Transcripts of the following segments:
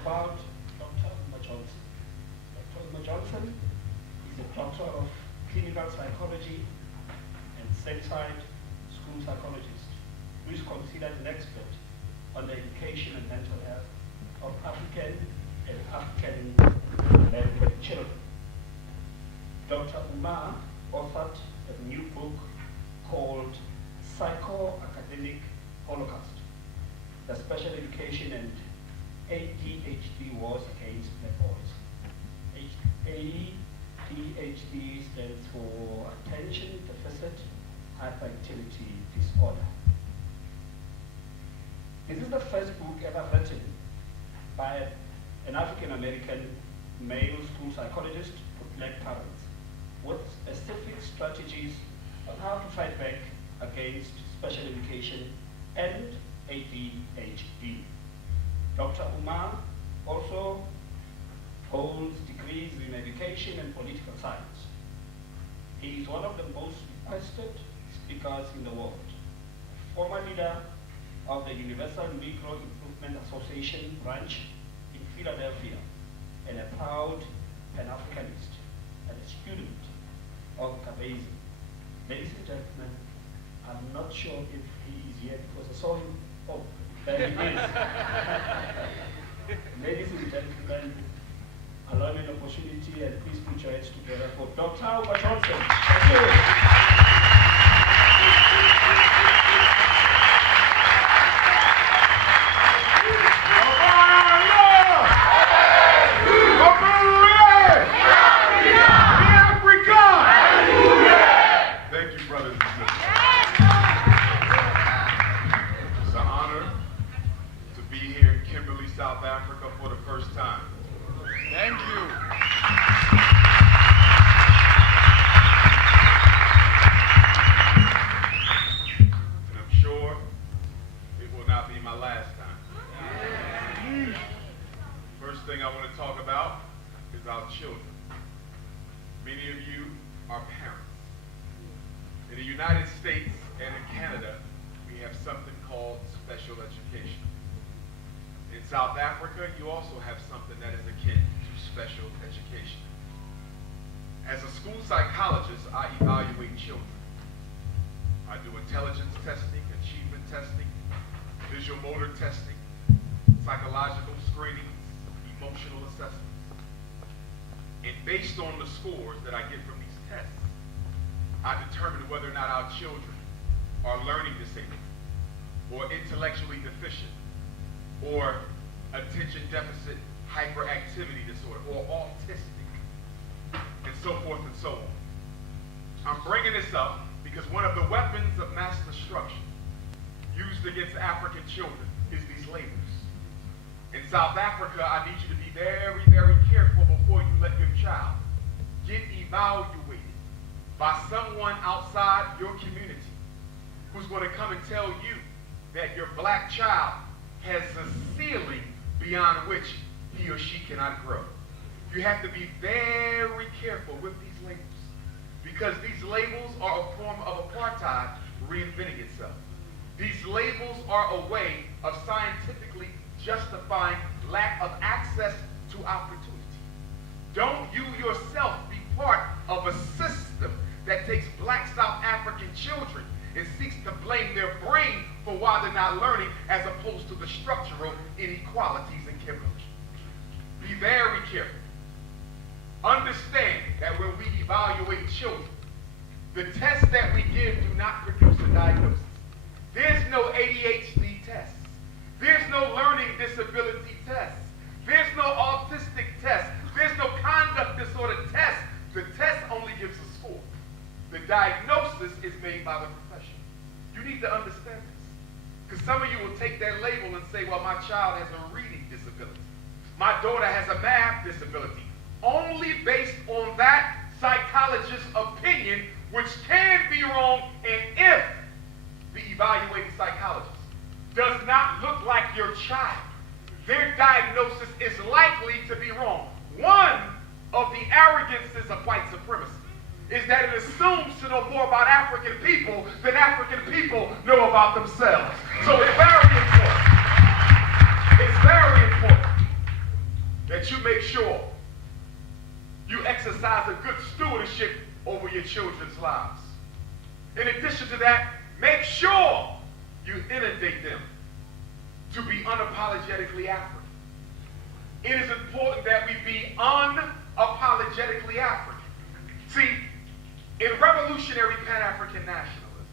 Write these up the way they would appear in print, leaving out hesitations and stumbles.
about Dr. Umar Johnson. Dr. Umar Johnson is a doctor of clinical psychology and certified school psychologist who is considered an expert on the education and mental health of African and African American children. Dr. Umar authored a new book called Psycho-Academic Holocaust, the Special Education and ADHD Wars Against Black Boys. ADHD stands for Attention Deficit Hyperactivity Disorder. This is the first book ever written by an African-American male school psychologist for black parents with specific strategies on how to fight back against special education and ADHD. Dr. Umar also holds degrees in education and political science. He is one of the most requested speakers in the world, former leader of the Universal Negro Improvement Association branch in Philadelphia, and a proud Pan-Africanist and a student of Kabezi. Ladies and gentlemen, I'm not sure if he is here because I saw him. Oh, there he is. Ladies and gentlemen, allow me an opportunity and please put your heads together for Dr. Umar Johnson. Thank you. South Africa for the first time. Thank you. And I'm sure it will not be my last time. First thing I want to talk about is our children. Many of you are parents. In the United States and in Canada, we have something called special education. In South Africa, you also have something that is akin to special education. As a school psychologist, I evaluate children. I do intelligence testing, achievement testing, visual motor testing, psychological screenings, emotional assessments. And based on the scores that I get from these tests, I determine whether or not our children are learning disabled or intellectually deficient, or attention deficit hyperactivity disorder, or autistic, and so forth and so on. I'm bringing this up because one of the weapons of mass destruction used against African children is these labels. In South Africa, I need you to be very, very careful before you let your child get evaluated by someone outside your community who's going to come and tell you that your black child has a ceiling beyond which he or she cannot grow. You have to be very careful with these labels because these labels are a form of apartheid reinventing itself. These labels are a way of scientifically justifying lack of access to opportunity. Don't you yourself be part of a system that takes black South African children and seeks to blame their brain for why they're not learning as opposed to the structural inequalities in Kimberley. Be very careful. Understand that when we evaluate children, the tests that we give do not produce a diagnosis. There's no ADHD test. There's no learning disability test. There's no autistic test. There's no conduct disorder test. The test only gives a score. The diagnosis is made by the professional. You need to understand this. Because some of you will take that label and say, well, my child has a reading disability. My daughter has a math disability. Only based on that psychologist's opinion, which can be wrong, and if the evaluating psychologist does not look like your child, their diagnosis is likely to be wrong. One of the arrogances of white supremacy is that it assumes to know more about African people than African people know about themselves. So it's very important. It's very important exercise a good stewardship over your children's lives. In addition to that, make sure you inundate them to be unapologetically African. It is important that we be unapologetically African. See, in revolutionary Pan-African nationalism,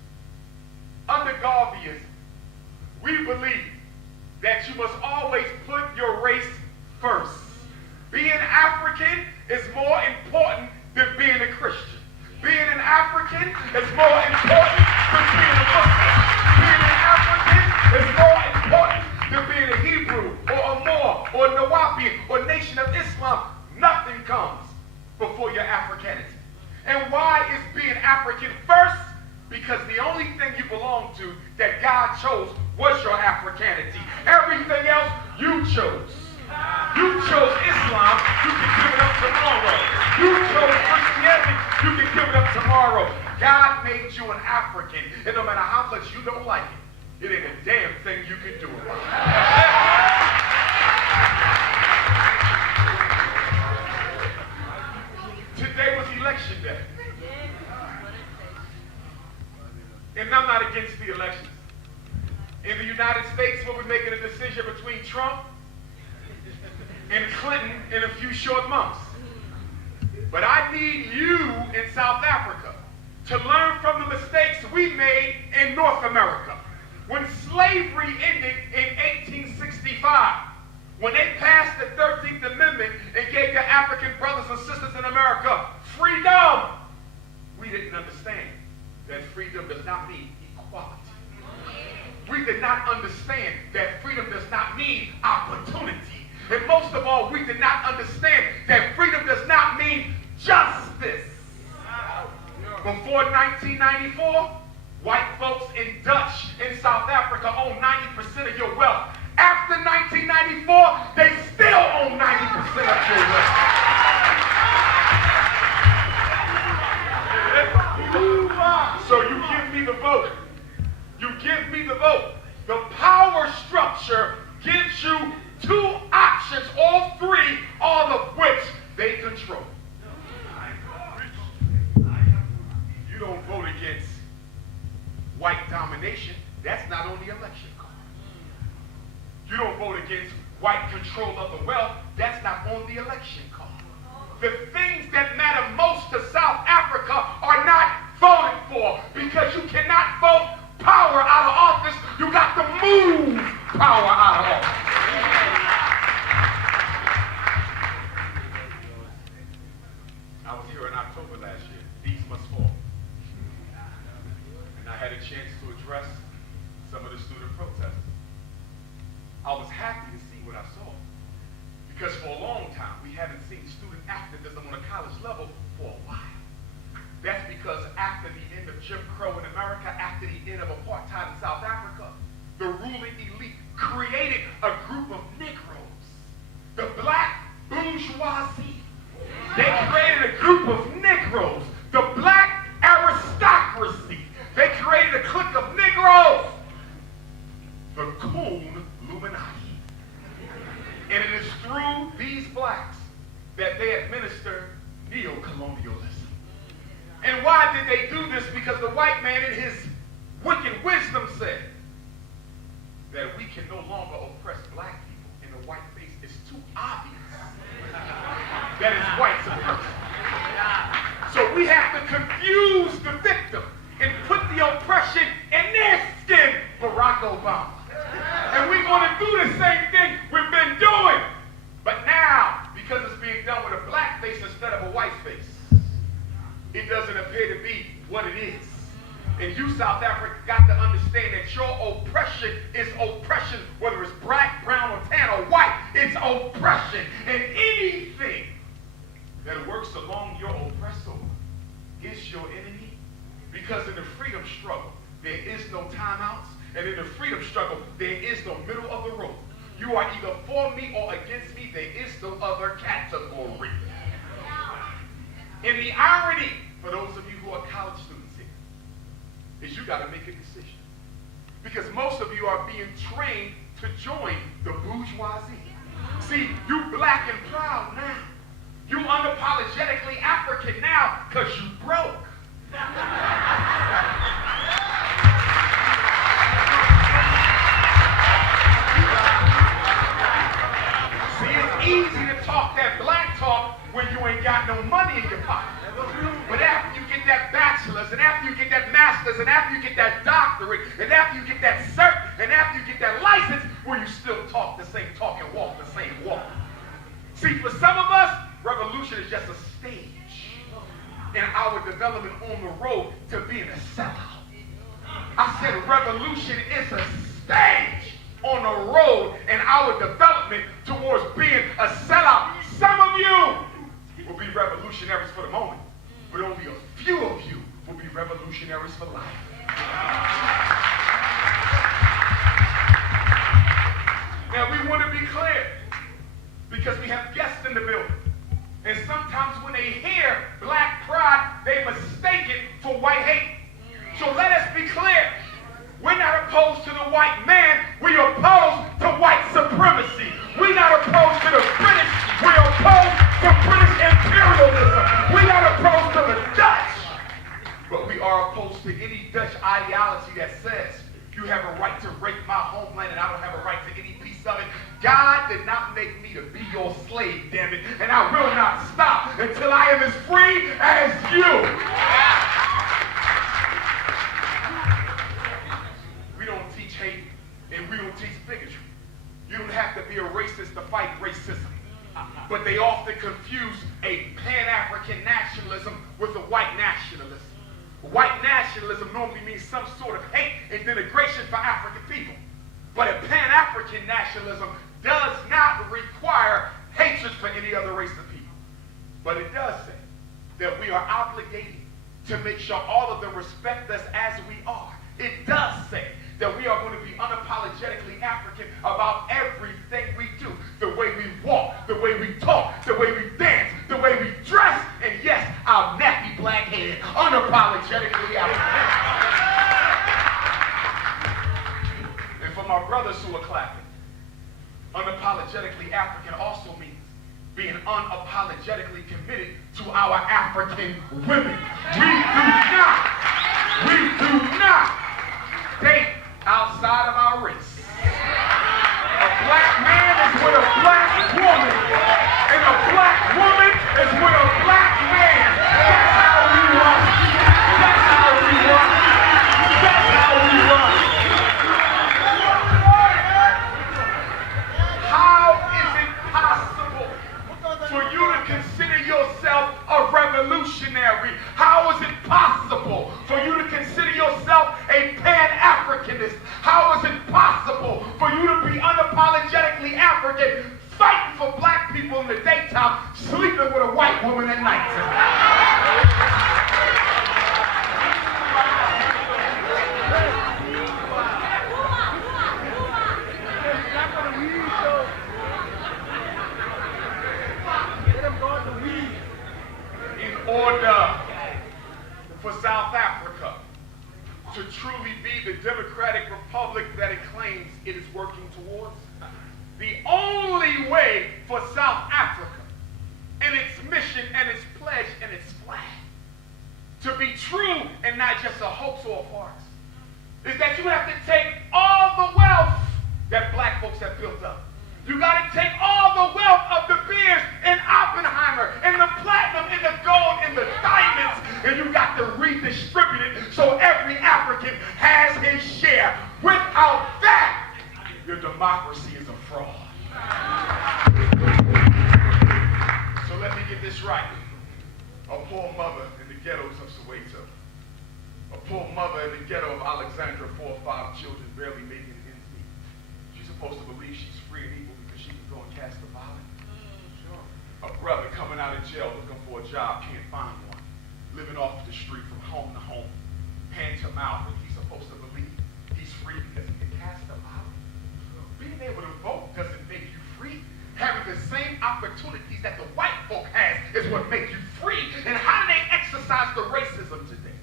under Garveyism, we believe that you must always put your race first. Being African is more important than being a Christian. Being an African is more important than being a Muslim. Being an African is more important than being a Hebrew or a Moor or a Nawapi or Nation of Islam. Nothing comes before your Africanity. And why is being African first? Because the only thing you belong to that God chose was your Africanity. Everything else you chose. You chose Islam, you can give it up tomorrow. You chose Christianity, you can give it up tomorrow. God made you an African, and no matter how much you don't like it, it ain't a damn thing you can do about it. Today was election day. And I'm not against the elections. In the United States, we'll be making a decision between Trump and Clinton in a few short months. But I need you in South Africa to learn from the mistakes we made in North America. When slavery ended in 1865, when they passed the 13th Amendment and gave their African brothers and sisters in America freedom, we didn't understand that freedom does not mean equality. We did not understand that freedom does not mean opportunity. And most of all, we did not understand that freedom does not mean justice. Before 1994, white folks and Dutch in South Africa own 90% of your wealth. After 1994, they still own 90% of your wealth. So you give me the vote. You give me the vote. The power structure gives you two options, all three, all of which they control. You don't vote against white domination. That's not on the election card. You don't vote against white control of the wealth. That's not on the election card. The things that matter most to South Africa are not voted for, because you cannot vote power out of office. You got to move power out of office. I was here in October last year. These must fall. And I had a chance to address some of the student protesters. I was happy to see what I saw, because for a long time we haven't seen student activism on a college level for a while. That's because after the end of Jim Crow in America, after the end of apartheid in South Africa, the ruling elite created a group of Negroes, the black bourgeoisie. They created a group of Negroes, the black aristocracy. They created a clique of Negroes, the Coon Illuminati. And it is through these blacks that they administer neo-colonialism. And why did they do this? Because the white man in his wicked wisdom said that we can no longer oppress black people in the white face. It's too obvious that it's white supremacy. So we have to confuse the victim and put the oppression in their skin, Barack Obama. And we're going to do the same thing we've been doing. But now, because it's being done with a black face instead of a white face, it doesn't appear to be what it is. And you, South Africa, got to understand that your oppression is oppression, whether it's black, brown, or tan, or white. It's oppression. And anything that works along your oppressor is your enemy. Because in the freedom struggle, there is no timeouts. And in the freedom struggle, there is no middle of the road. You are either for me or against me. There is no other category. And the irony, for those of you who are college students here, is you got to make a decision. Because most of you are being trained to join the bourgeoisie. See, you black and proud now. You unapologetically African now because you broke. See, it's easy to talk that black talk when you ain't got no money in your pocket. But after you get that bachelor's, and after you get that master's, and after you get that doctorate, and after you get that cert, and after you get that license, will you still talk the same talk and walk the same walk? See, for some of us, revolution is just a stage in our development on the road to being a sellout. I said revolution is a stage on the road in our development towards being a sellout. Some of you will be revolutionaries for the moment, but only a few of you will be revolutionaries for life. Now we want to be clear because we have guests in the building. And sometimes when they hear black pride, they mistake it for white hate. So let us be clear. We're not opposed to the white man. We're opposed to white supremacy. We're not opposed to the British. We're opposed to British imperialism. We're not opposed to the Dutch. But we are opposed to any Dutch ideology that says you have a right to rape my homeland and I don't have a right to any piece of it. God did not make me to be your slave, damn it. And I will not stop until I am as free as you. We don't teach hate and we don't teach bigotry. You don't have to be a racist to fight racism. But they often confuse a Pan-African nationalism with a white nationalism. White nationalism normally means some sort of hate and denigration for African people. But a Pan-African nationalism does not require hatred for any other race of people. But it does say that we are obligated to make sure all of them respect us as we are. It does say that we are going to be unapologetically African about everything we do. The way we walk, the way we talk, the way we dance, the way we dress, and yes, our nappy black head, unapologetically African. And for my brothers who are clapping, unapologetically African also means being unapologetically committed to our African women. We do not date outside of our race. A black man is with a black woman, and a black woman is with a black man. That's how we run. That's how we run. That's how we run. How is it possible for you to consider yourself a revolutionary? How is it possible for you to consider yourself a Pan-Africanist? How is it possible for you to be unapologetically African, fighting for black people in the daytime, sleeping with a white woman at night? In order for South Africa to truly be the democratic republic that it claims it is working towards, the only way for South Africa and its mission and its pledge and its flag to be true and not just a hoax or a farce is that you have to take all the wealth that black folks have built up. You got to take all the wealth of the Beers and Oppenheimer and the platinum and the gold and the diamonds, and you got to redistribute it so every African has his share. Without that, your democracy is a fraud. So let me get this right. A poor mother in the ghettos of Soweto, a poor mother in the ghetto of Alexandria, 4 or 5 children barely making ends meet. She's supposed to believe she's free and equal because she can go and cast a ballot. A brother coming out of jail looking for a job, can't find one. Living off the street from home to home, hand to mouth, and he's supposed to believe he's free because he can cast a ballot. Being able to vote doesn't make you free. Having the same opportunities that the white folk has is what makes you free. And how do they exercise the racism today?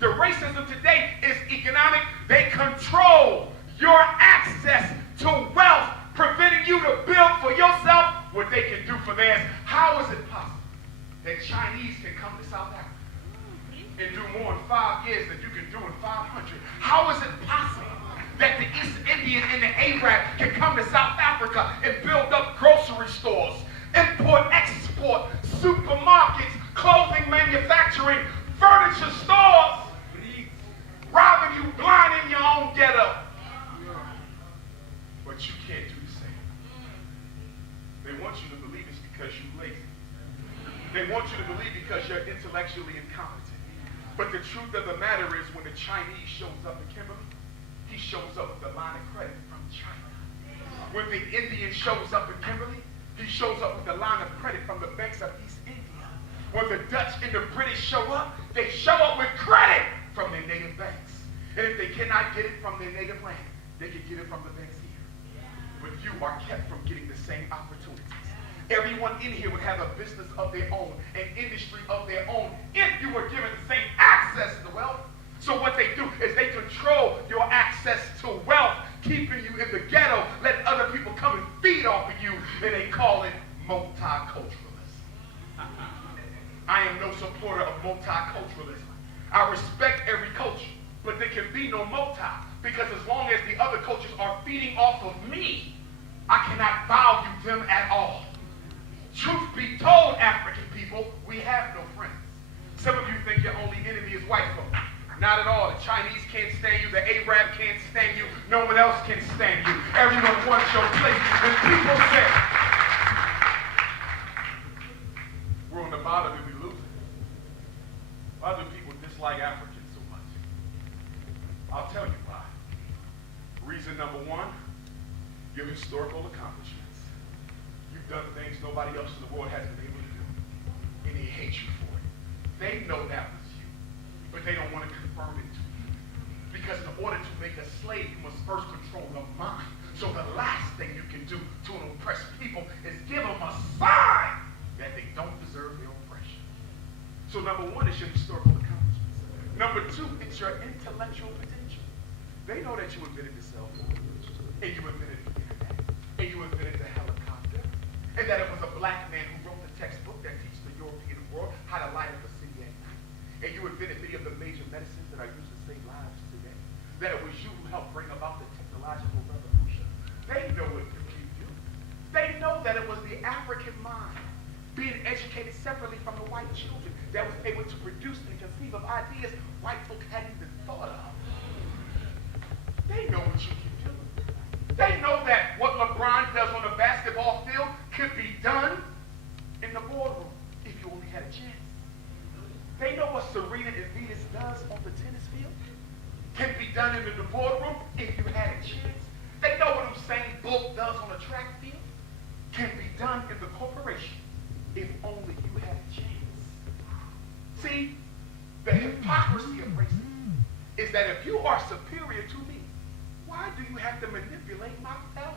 The racism today is economic. They control your access to wealth, preventing you to build for yourself what they can do for theirs. How is it possible that Chinese can come to South Africa and do more in 5 years than you can do in 500. How is it possible that the East Indian and the Arab can come to South Africa and build up grocery stores, import, export, supermarkets, clothing manufacturing, furniture stores, robbing you blind in your own ghetto? But you can't do the same. They want you to believe it's because you're lazy. They want you to believe because you're intellectually incompetent. But the truth of the matter is, when the Chinese shows up in Kimberly, he shows up with a line of credit from China. When the Indian shows up in Kimberly, he shows up with a line of credit from the banks of East India. When the Dutch and the British show up, they show up with credit from their native banks. And if they cannot get it from their native land, they can get it from the banks here. But you are kept from getting the same opportunities. Everyone in here would have a business of their own, an industry of their own, if you were given the same access to wealth. So what they do is they control your access to wealth, keeping you in the ghetto, letting other people come and feed off of you, and they call it multiculturalism. I am no supporter of multiculturalism. I respect every culture, but there can be no multi, because as long as the other cultures are feeding off of me, I cannot value them at all. Truth be told, African people, we have no friends. Some of you think your only enemy is white folk. Not at all. The Chinese can't stand you. The Arab can't stand you. No one else can stand you. Everyone wants your place. And people say, we're on the bottom and we lose it. Why do people dislike Africans so much? I'll tell you why. Reason number one, your historical accomplishments. You've done things nobody else in the world has been able to do. And they hate you for it. They know that was you. But they don't want to confirm it to you. Because in order to make a slave, you must first control the mind. So the last thing you can do to oppress people is give them a sign that they don't deserve their oppression. So number one is your historical accomplishments. Number two, it's your intellectual potential. They know that you invented the cell phone, and you invented the internet, and you invented the helicopter, and that it was a black man who wrote the textbook that teaches the European world how to light up a city at night. And you invented many of the major medicines that are used to save lives today. That it was you who helped bring about the technological revolution. They know what you can do. They know that it was the African mind being educated separately from the white children that was able to produce and conceive of ideas white folk hadn't even thought of. They know what you can do. They know that what LeBron does on the basketball field could be done in the boardroom if you only had a chance. They know what Serena and Venus does on the tennis field can be done in the boardroom if you had a chance. They know what Usain Bolt does on the track field can be done in the corporation if only you had a chance. See, the hypocrisy of racism is that if you are superior to me, why do you have to manipulate my failure?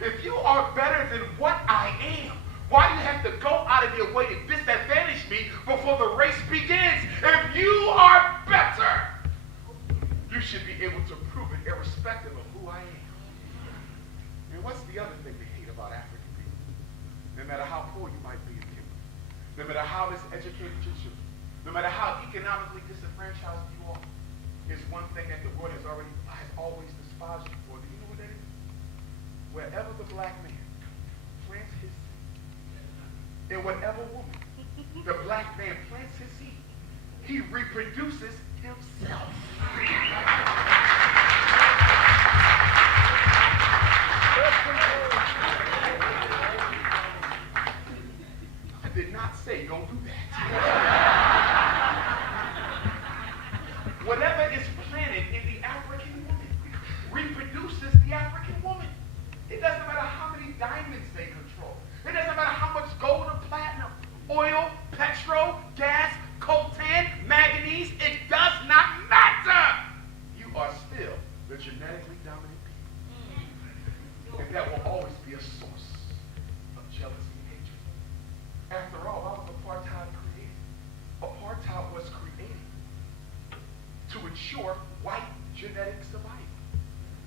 If you are better than what I am, why do you have to go out of your way to disadvantage me before the race begins? If you are better, you should be able to prove it irrespective of who I am. And what's the other thing they hate about African people? No matter how poor you might be in Kimberly, no matter how miseducated your children, no matter how economically disenfranchised you are, is one thing that the world has always despised you for. Do you know what that is? Wherever the black man plants his seed, and whatever woman the black man plants his seed, he reproduces himself. I did not say don't do that. Whatever is planted in the African woman reproduces the African woman. It doesn't matter how many diamonds they control. It doesn't matter how much gold or platinum, oil, petrol, gas, coltan, manganese. It does not matter. You are still the genetically dominant people. And that will always be a source of jealousy and hatred. After all, why was apartheid created? Apartheid was created to ensure white genetic survival.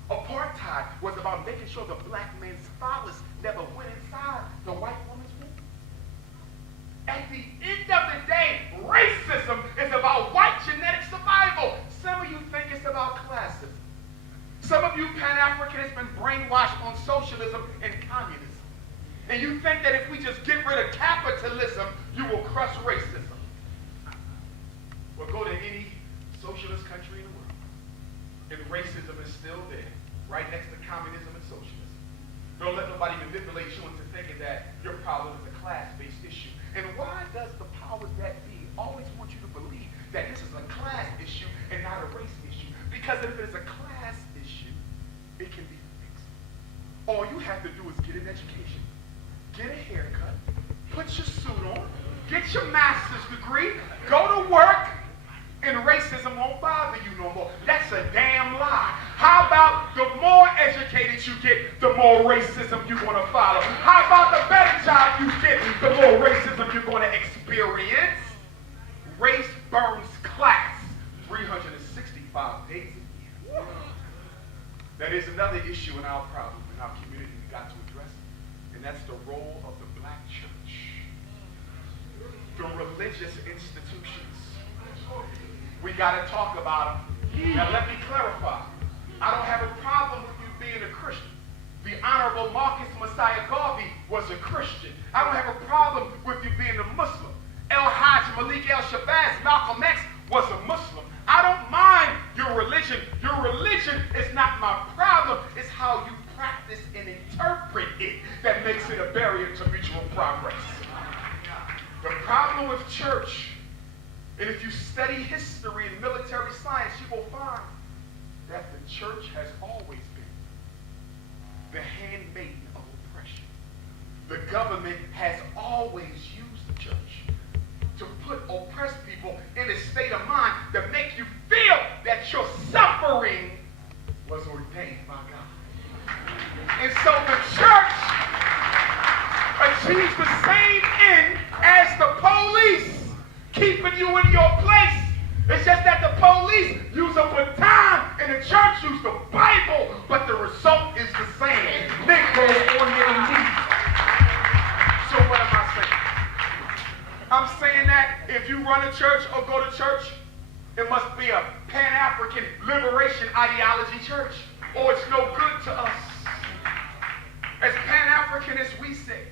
Apartheid was about making sure the black man's phallus never went inside the white woman's womb. At the end of the day, racism is about white genetic survival. Some of you think it's about classism. Some of you Pan-Africans have been brainwashed on socialism and communism. And you think that if we just get rid of capitalism, you will crush racism. Well, go to any socialist country in the world, and racism is still there, right next to communism and socialism. Don't let nobody manipulate you into thinking that your problem is a class-based issue. And why does the powers that be always want you to believe that this is a class issue and not a race issue? Because if it is a class issue, it can be fixed. All you have to do is get an education, get a haircut, put your suit on, get your master's degree, go to work, and racism won't bother you no more. That's a damn lie. How about the more educated you get, the more racism you're going to follow? How about the better job you get, the more racism you're going to experience? Race burns class 365 days a year. That is another issue in our problem, in our community we got to address, and that's the role of the black church. The religious institutions. We got to talk about them. Now let me clarify. I don't have a problem with you being a Christian. The Honorable Marcus Messiah Garvey was a Christian. I don't have a problem with you being a Muslim. El-Hajj Malik El-Shabazz, Malcolm X, was a Muslim. I don't mind your religion. Your religion is not my problem. It's how you practice and interpret it that makes it a barrier to mutual progress. The problem with church, and if you study history and military science, you will find that the church has always been the handmaiden of oppression. The government has always used the church to put oppressed people in a state of mind that make you feel that your suffering was ordained by God. And so the church achieves the same end as the police, keeping you in your place. It's just that the police use a baton and the church use the Bible, but the result is the same. Negroes on their knees. So what am I saying? I'm saying that if you run a church or go to church, it must be a Pan-African liberation ideology church, or it's no good to us. As Pan-African as we say,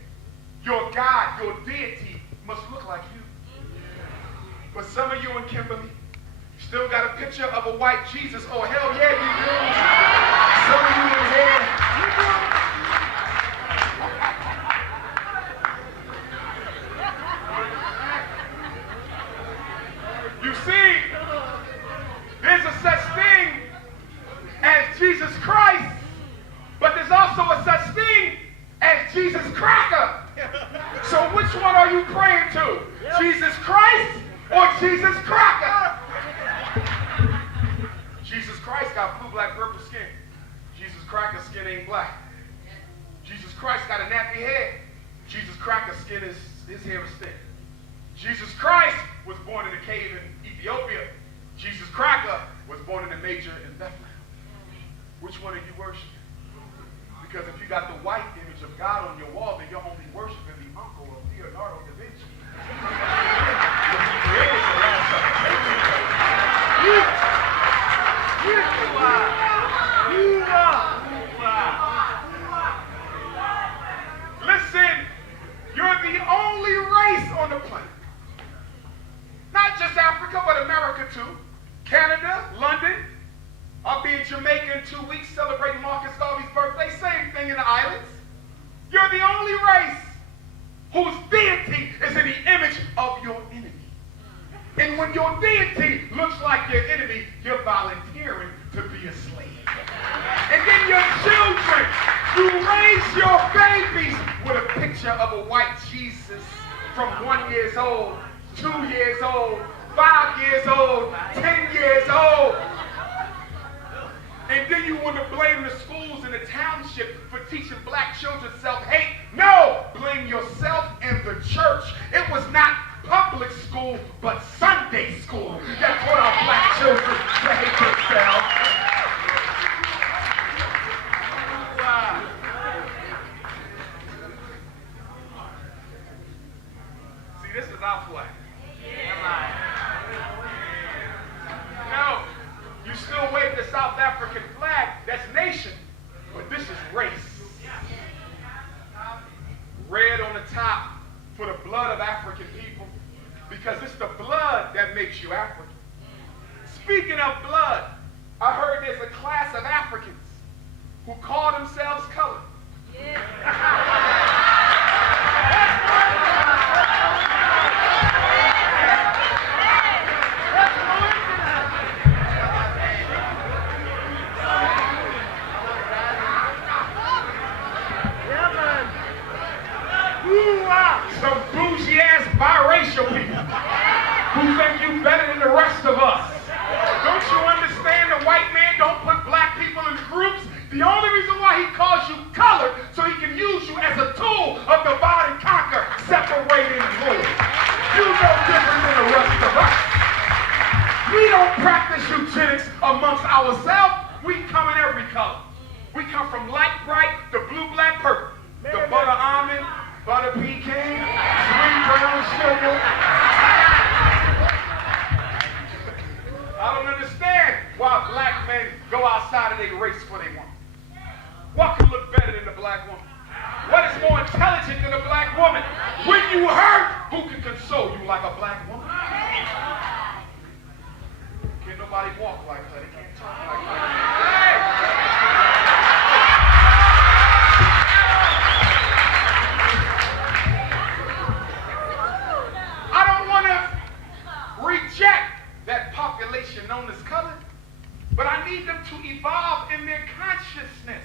your God, your deity must look like you. But some of you in Kimberly still got a picture of a white Jesus. Oh, hell yeah, you do. Some of you in here. You see, there's a such thing as Jesus Christ, but there's also a such thing as Jesus Cracker. So which one are you praying to? Jesus Christ or Jesus Cracker? Jesus Christ got blue, black, purple skin. Jesus Cracker skin ain't black. Jesus Christ got a nappy head. Jesus Cracker skin is, his hair is thick. Jesus Christ was born in a cave in Ethiopia. Jesus Cracker was born in a manger in Bethlehem. Which one are you worshiping? Because if you got the white image of God on your wall, then you're only worshiping the uncle of Leonardo da Vinci. Listen, you're the only race on the planet. Not just Africa, but America too. Canada, London. I'll be in Jamaica in 2 weeks celebrating Marcus Garvey's birthday. Same thing in the islands. You're the only race whose deity is in the image of your enemy. And when your deity looks like your enemy, you're volunteering to be a slave. And then your children, you raise your babies with a picture of a white Jesus from 1 year old, 2 years old, 5 years old, 10 years old. And then you want to blame the schools in the township for teaching black children self-hate. No! Blame yourself and the church. It was not public school, but Sunday school that taught our black children to hate themselves. See, this our flag. No, you still wave the South African flag. That's nation, but this is race. Red on the top for the blood of African people, because it's the blood that makes you African. Speaking of blood, I heard there's a class of Africans who call themselves colored. Some bougie-ass biracial people who think you better than the rest of us. Don't you understand the white man don't put black people in groups? The only reason why he calls you colored, so he can use you as a tool of divide and conquer, separate and rule. You no different than the rest of us. We don't practice eugenics amongst ourselves. We come in every color. We come from light bright to blue, black, purple. The butter almond, butter pecan, sweet brown sugar. I don't understand why black men go outside of their race for their woman. What can look better than the black woman? What is more intelligent than a black woman? When you hurt, who can console you like a black woman? Can't nobody walk like her. They can't talk like her. Hey! Reject that population known as colored, but I need them to evolve in their consciousness.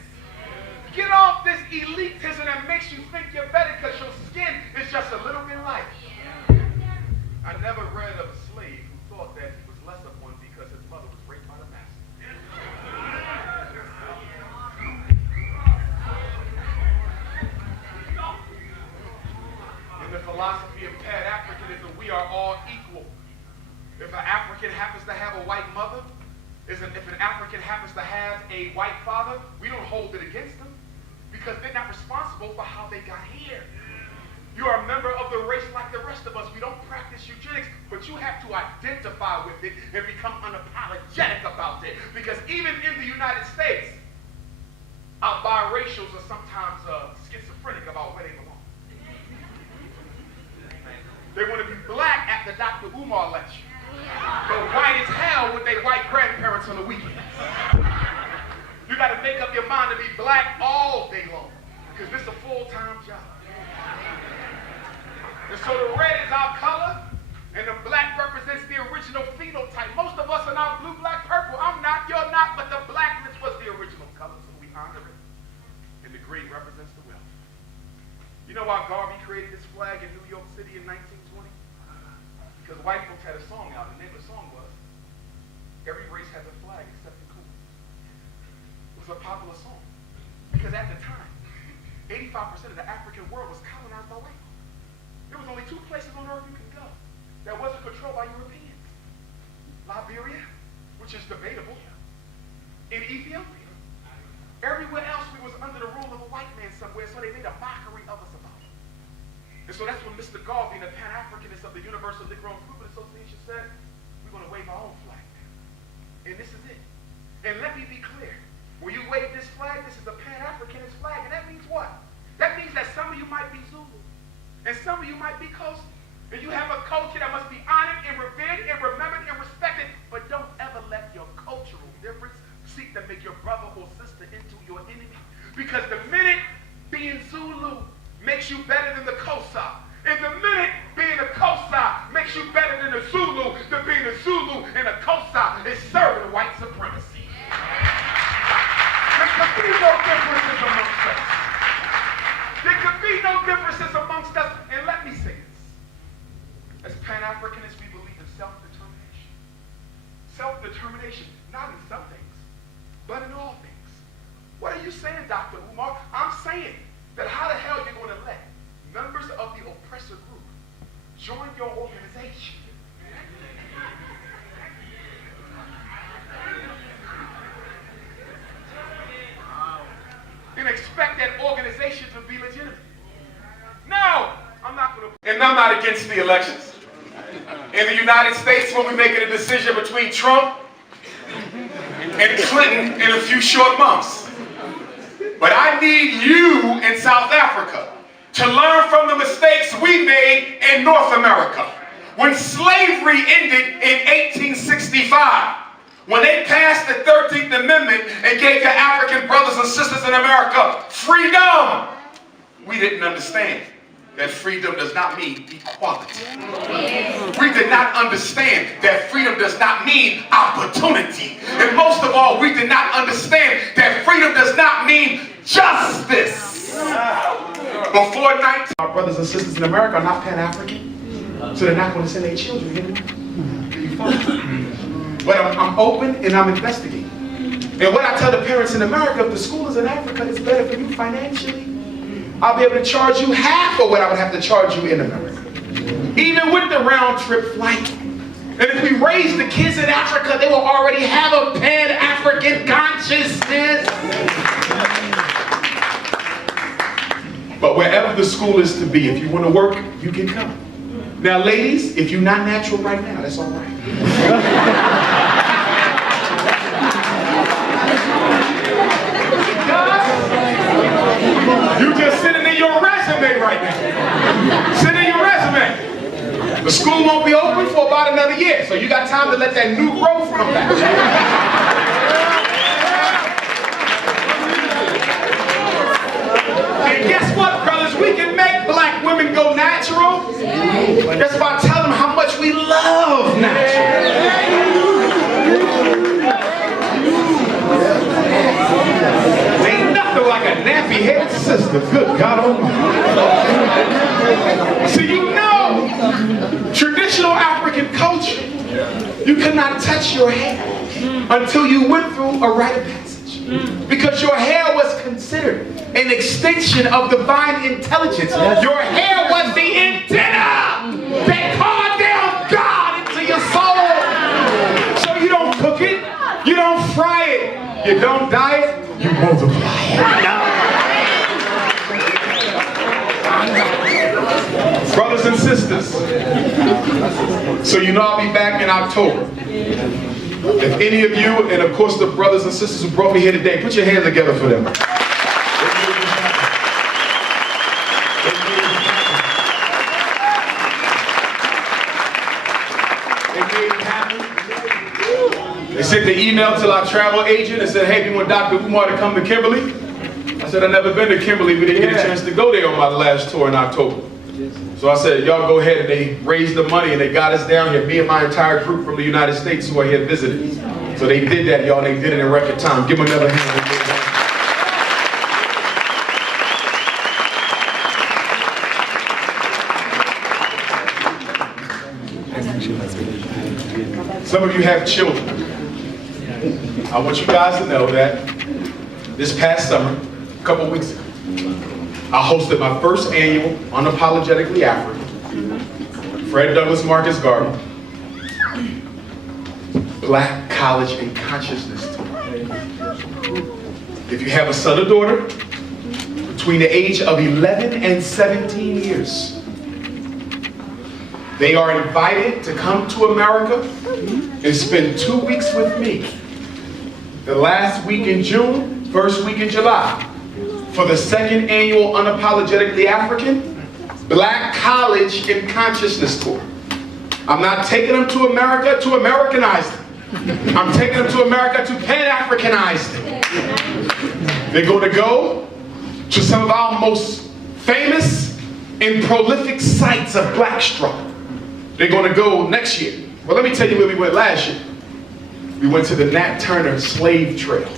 Get off this elitism that makes you think you're better because your skin is just a little bit light. I never read of a slave who thought that he was less of one because his mother was raped by the master. In the philosophy of Pan-Africanism, we are all equal. If an African happens to have a white mother, if an African happens to have a white father, we don't hold it against them because they're not responsible for how they got here. You are a member of the race like the rest of us. We don't practice eugenics, but you have to identify with it and become unapologetic about it. Because even in the United States, our biracials are sometimes schizophrenic about where they belong. They want to be black at the Dr. Umar lecture, but white as hell with their white grandparents on the weekends. You got to make up your mind to be black all day long, because this is a full-time job. And so the red is our color, and the black represents the original phenotype. Most of us are now blue, black, purple. I'm not, you're not, but the blackness was the original color, so we honor it. And the green represents the wealth. You know why Garvey created this flag in New York City in 1920? Because white folks had a song out. The name of the song was, "Every race has a flag except the cool." It was a popular song. Because at the time, 85% of the African world was colonized by white. There was only two places on earth you could go that wasn't controlled by Europeans. Liberia, which is debatable, in Ethiopia. Everywhere else we was under the rule of a white man somewhere, so they made a mockery of us about it. And so that's when Mr. Garvey and the Pan-Africanists of the Universal Negro Improvement Association said, we're going to wave our own flag now. And this is it. And let me be clear. When you wave this flag, this is a Pan-Africanist flag, and that means what? That means that some of you might be Zulu, and some of you might be Coastal. And you have a culture that must be honored and revered and remembered and respected, but don't ever let your cultural difference seek to make your brother or sister into your enemy. Because the minute being Zulu makes you better than the Xhosa, and the minute being a Xhosa makes you better than the Zulu, then being a Zulu and a Xhosa is serving white supremacy. There could be no differences amongst us. There could be no differences amongst us. And let me say this. As Pan-Africanists, we believe in self-determination. Self-determination, not in some things, but in all things. What are you saying, Dr. Umar? I'm saying that how the hell are you going to let members of the oppressor group join your organization? And expect that organization to be legitimate. No, I'm not going to. And I'm not against the elections. in the United States when we're making a decision between Trump and Clinton in a few short months. But I need you in South Africa to learn from the mistakes we made in North America. When slavery ended in 1865, when they passed the 13th Amendment and gave their African brothers and sisters in America freedom, we didn't understand that freedom does not mean equality. We did not understand that freedom does not mean opportunity. And most of all, we did not understand that freedom does not mean justice. Before 19, our brothers and sisters in America are not Pan-African, so they're not going to send their children here. Do you follow? But I'm open and I'm investigating. And what I tell the parents in America, if the school is in Africa, it's better for you financially. I'll be able to charge you half of what I would have to charge you in America, even with the round-trip flight. And if we raise the kids in Africa, they will already have a Pan-African consciousness. But wherever the school is to be, if you want to work, you can come. Now, ladies, if you're not natural right now, that's all right. You just sitting in your resume right now. Sitting in your resume. The school won't be open for about another year, so you got time to let that new growth come back. And guess what, brothers? We can make black women go natural. That's by telling them how much we love natural. Ain't nothing like a nappy-headed sister. Good God Almighty. So you know, traditional African culture, you cannot touch your hair until you went through a rite of passage. Because your hair was considered an extension of divine intelligence. Your hair was the antenna that called down God into your soul. So you don't cook it, you don't fry it, you don't dye it, you multiply it. Brothers and sisters, so you know I'll be back in October. If any of you, and of course the brothers and sisters who brought me here today, put your hands together for them. They sent the email to our travel agent and said, hey, do you want Dr. Umar to come to Kimberly? I said, I've never been to Kimberly. We didn't get a chance to go there on my last tour in October. So I said, y'all go ahead, and they raised the money and they got us down here, me and my entire group from the United States who are here visiting. So they did that, y'all, and they did it in record time. Give them another hand. Some of you have children. I want you guys to know that this past summer, a couple of weeks ago, I hosted my first annual Unapologetically African, Fred Douglass Marcus Garden, Black College and Consciousness Tour. If you have a son or daughter between the age of 11 and 17 years, they are invited to come to America and spend 2 weeks with me. The last week in June, first week in July, for the second annual Unapologetically African Black College and Consciousness Tour. I'm not taking them to America to Americanize them. I'm taking them to America to Pan-Africanize them. They're going to go to some of our most famous and prolific sites of black struggle. They're going to go next year. Well, let me tell you where we went last year. We went to the Nat Turner Slave Trail.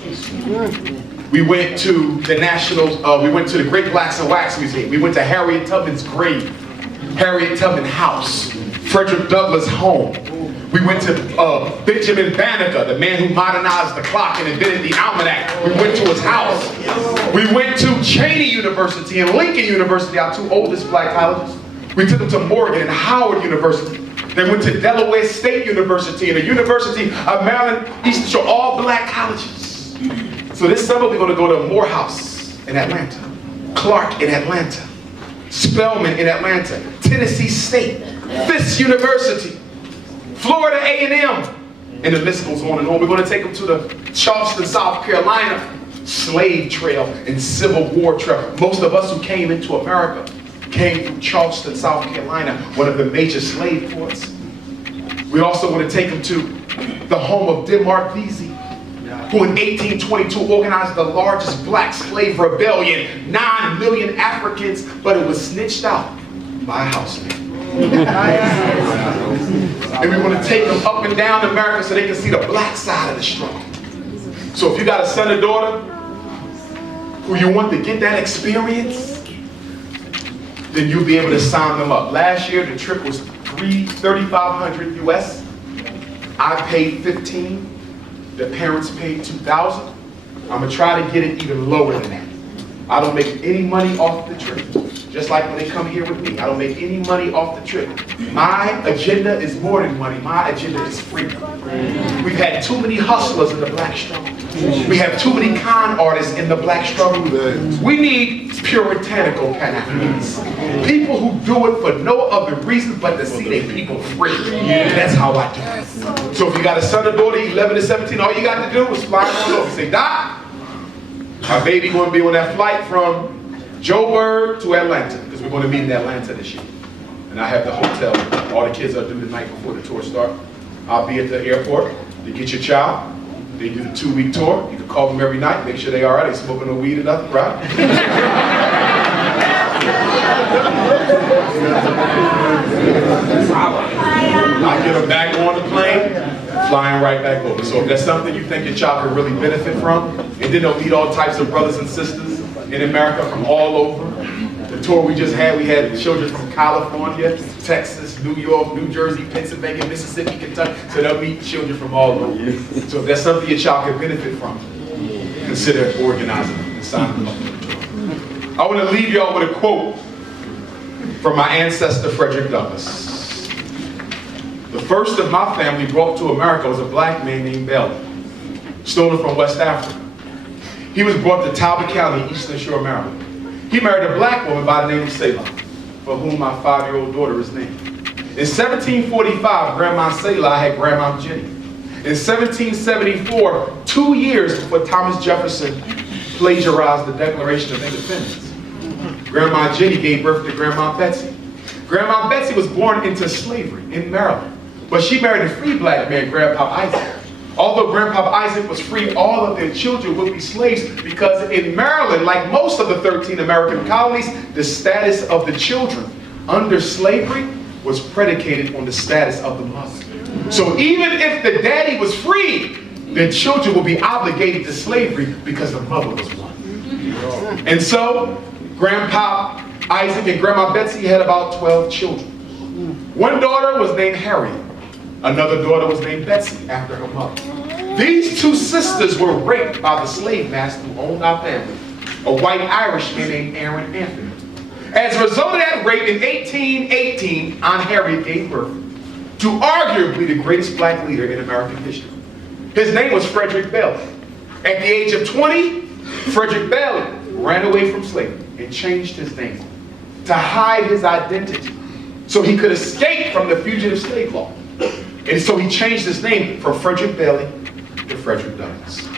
We went to the we went to the Great Blacks and Wax Museum. We went to Harriet Tubman's grave, Harriet Tubman house, Frederick Douglass' home. We went to Benjamin Banneker, the man who modernized the clock and invented the almanac. We went to his house. We went to Cheney University and Lincoln University, our two oldest black colleges. We took them to Morgan and Howard University. They went to Delaware State University and the University of Maryland Eastern Shore, all black colleges. So this summer we're going to go to Morehouse in Atlanta, Clark in Atlanta, Spelman in Atlanta, Tennessee State, Fisk University, Florida A&M, and the list goes on and on. We're going to take them to the Charleston, South Carolina slave trail and Civil War trail. Most of us who came into America came from Charleston, South Carolina, one of the major slave ports. We also want to take them to the home of Denmark Vesey, who in 1822 organized the largest black slave rebellion, 9 million Africans, but it was snitched out by a housemaid. And we want to take them up and down America so they can see the black side of the struggle. So if you got a son or daughter who you want to get that experience, then you'll be able to sign them up. Last year the trip was $3,500 US. I paid $15,000. The parents paid $2,000. I'm gonna try to get it even lower than that. I don't make any money off the trip. Just like when they come here with me, I don't make any money off the trip. My agenda is more than money. My agenda is freedom. We've had too many hustlers in the black struggle. We have too many con artists in the black struggle. We need puritanical Pan-Africans. People who do it for no other reason but to see their people free. That's how I do it. So if you got a son or daughter, 11 to 17, all you got to do is fly on over. Say, Doc, my baby going to be on that flight from Joburg to Atlanta, because we're going to meet in Atlanta this year. And I have the hotel. All the kids are due the night before the tour starts. I'll be at the airport to get your child. They do the 2-week tour. You can call them every night, make sure they all right. They smoking no weed or nothing, right? I get them back on the plane, flying right back over. So if there's something you think your child could really benefit from, and then they'll meet all types of brothers and sisters in America from all over. The tour we just had, we had children from California, Texas, New York, New Jersey, Pennsylvania, Mississippi, Kentucky. So they'll meet children from all over. So if there's something your child can benefit from, consider organizing them and signing them up. I want to leave y'all with a quote from my ancestor, Frederick Douglass. The first of my family brought to America was a black man named Belly, stolen from West Africa. He was brought to Talbot County, Eastern Shore, Maryland. He married a black woman by the name of Selah, for whom my 5-year-old daughter is named. In 1745, Grandma Selah had Grandma Jenny. In 1774, 2 years before Thomas Jefferson plagiarized the Declaration of Independence, Grandma Jenny gave birth to Grandma Betsy. Grandma Betsy was born into slavery in Maryland, but she married a free black man, Grandpa Isaac. Although Grandpa Isaac was free, all of their children would be slaves because in Maryland, like most of the 13 American colonies, the status of the children under slavery was predicated on the status of the mother. So even if the daddy was free, the children would be obligated to slavery because the mother was one. And so Grandpa Isaac and Grandma Betsy had about 12 children. One daughter was named Harriet. Another daughter was named Betsy, after her mother. These 2 sisters were raped by the slave master who owned our family, a white Irishman named Aaron Anthony. As a result of that rape, in 1818, Aunt Harriet gave birth to arguably the greatest black leader in American history. His name was Frederick Belly. At the age of 20, Frederick Belly ran away from slavery and changed his name to hide his identity so he could escape from the fugitive slave law. And so he changed his name from Frederick Belly to Frederick Douglass.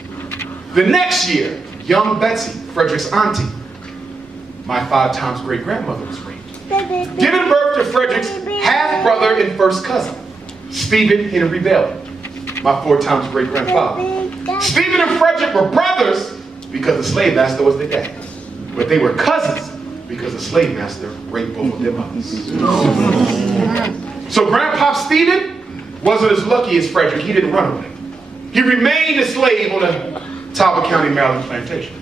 The next year, young Betsy, Frederick's auntie, my 5 times great-grandmother, was raped, giving birth to Frederick's half-brother and first cousin, Stephen Henry Belly, my 4 times great-grandfather. Stephen and Frederick were brothers because the slave master was their dad, but they were cousins because the slave master raped both of their mothers. So Grandpa Stephen wasn't as lucky as Frederick. He didn't run away. He remained a slave on a Talbot County, Maryland plantation.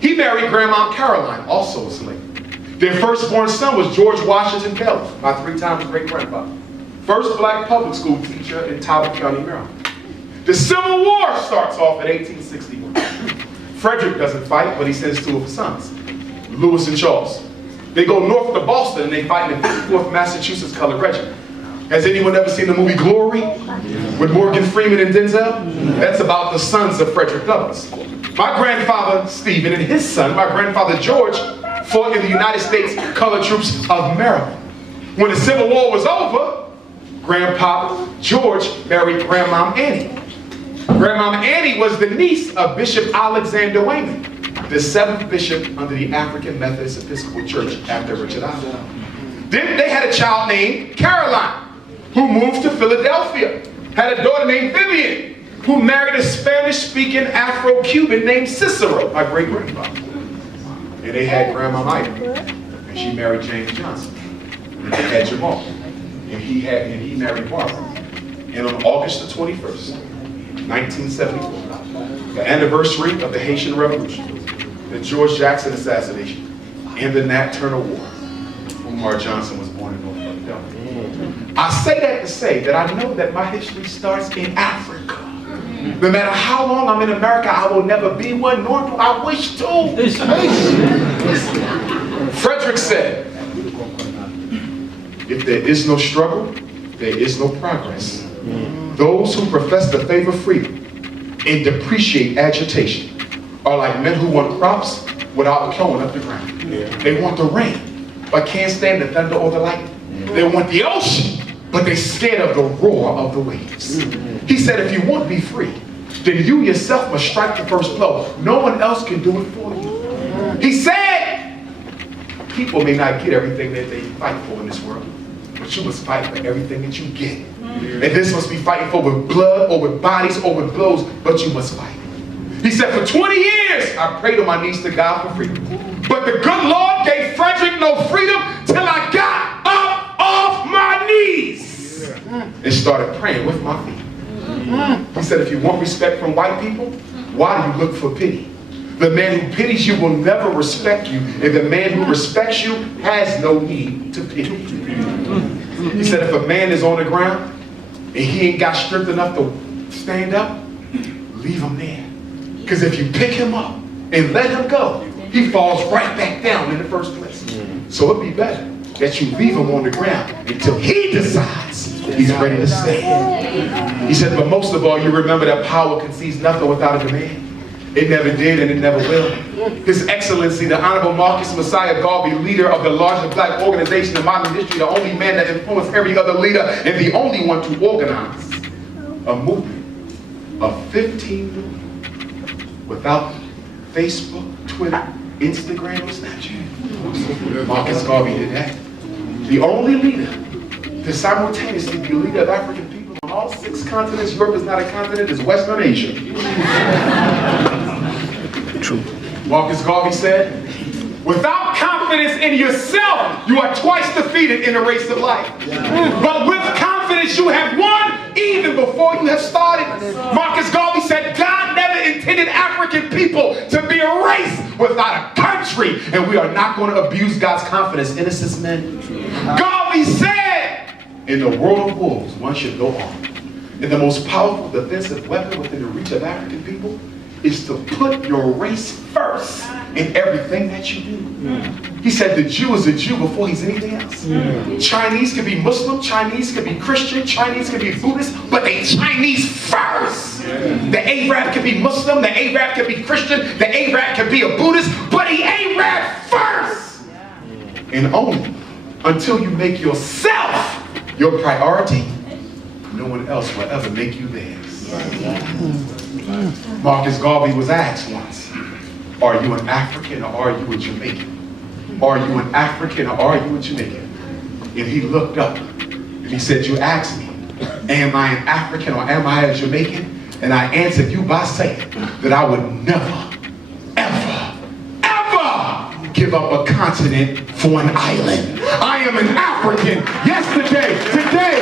He married Grandma Caroline, also a slave. Their firstborn son was George Washington Belly, my 3 times great-grandfather. First black public school teacher in Talbot County, Maryland. The Civil War starts off in 1861. Frederick doesn't fight, but he sends 2 of his sons, Lewis and Charles. They go north to Boston and they fight in the 54th Massachusetts Colored Regiment. Has anyone ever seen the movie Glory with Morgan Freeman and Denzel? That's about the sons of Frederick Douglass. My grandfather Stephen and his son, my grandfather George, fought in the United States Colored Troops of Maryland. When the Civil War was over, Grandpa George married Grandmom Annie. Grandmom Annie was the niece of Bishop Alexander Wayman, the 7th bishop under the African Methodist Episcopal Church after Richard Island. Then they had a child named Caroline, who moved to Philadelphia. Had a daughter named Vivian, who married a Spanish-speaking Afro-Cuban named Cicero, my great-grandfather. And they had Grandma Ida, and she married James Johnson. And they had Jamal, and he married Barbara. And on August the 21st, 1974, the anniversary of the Haitian Revolution, the George Jackson assassination, and the Nat Turner War, Umar Johnson was born in North Philadelphia. I say that to say that I know that my history starts in Africa. No matter how long I'm in America, I will never be one, nor do I wish to. Frederick said, if there is no struggle, there is no progress. Those who profess to favor freedom and depreciate agitation are like men who want crops without plowing up the ground. They want the rain, but can't stand the thunder or the lightning. They want the ocean, but they're scared of the roar of the waves. He said, if you want to be free, then you yourself must strike the first blow. No one else can do it for you. He said, people may not get everything that they fight for in this world, but you must fight for everything that you get. And this must be fighting for with blood or with bodies or with blows, but you must fight. He said, for 20 years, I prayed on my knees to God for freedom. But the good Lord gave Frederick no freedom till I got up off my knees and started praying with my feet. He said, if you want respect from white people, why do you look for pity? The man who pities you will never respect you, and the man who respects you has no need to pity. He said, if a man is on the ground and he ain't got strength enough to stand up, leave him there. Because if you pick him up and let him go, he falls right back down in the first place. So it'd be better that you leave him on the ground until he decides he's ready to stand. He said, but most of all, you remember that power conceives nothing without a demand. It never did and it never will. His Excellency, the Honorable Marcus Messiah Garvey, leader of the largest black organization in modern history, the only man that influenced every other leader, and the only one to organize a movement of 15 million without Facebook, Twitter, Instagram, or Snapchat. Marcus Garvey did that. The only leader to simultaneously be a leader of African people on all 6 continents. Europe is not a continent, it's Western Asia. True. Marcus Garvey said, without confidence in yourself, you are twice defeated in the race of life. But with confidence, you have won even before you have started. Marcus Garvey said, God never intended African people to be a race without a country, and we are not going to abuse God's confidence. Innocent men. Garvey said, in the world of wolves, one should go armed. And the most powerful defensive weapon within the reach of African people is to put your race first in everything that you do. He said the Jew is a Jew before he's anything else. Chinese can be Muslim, Chinese can be Christian, Chinese can be Buddhist, but they Chinese first. The Arab can be Muslim, the Arab can be Christian, the Arab can be a Buddhist, but the Arab first. And only until you make yourself your priority, no one else will ever make you theirs. Marcus Garvey was asked once, are you an African or are you a Jamaican? Are you an African or are you a Jamaican? And he looked up and he said, you asked me, am I an African or am I a Jamaican? And I answered you by saying that I would never, ever, ever give up a continent for an island. I am an African yesterday, today,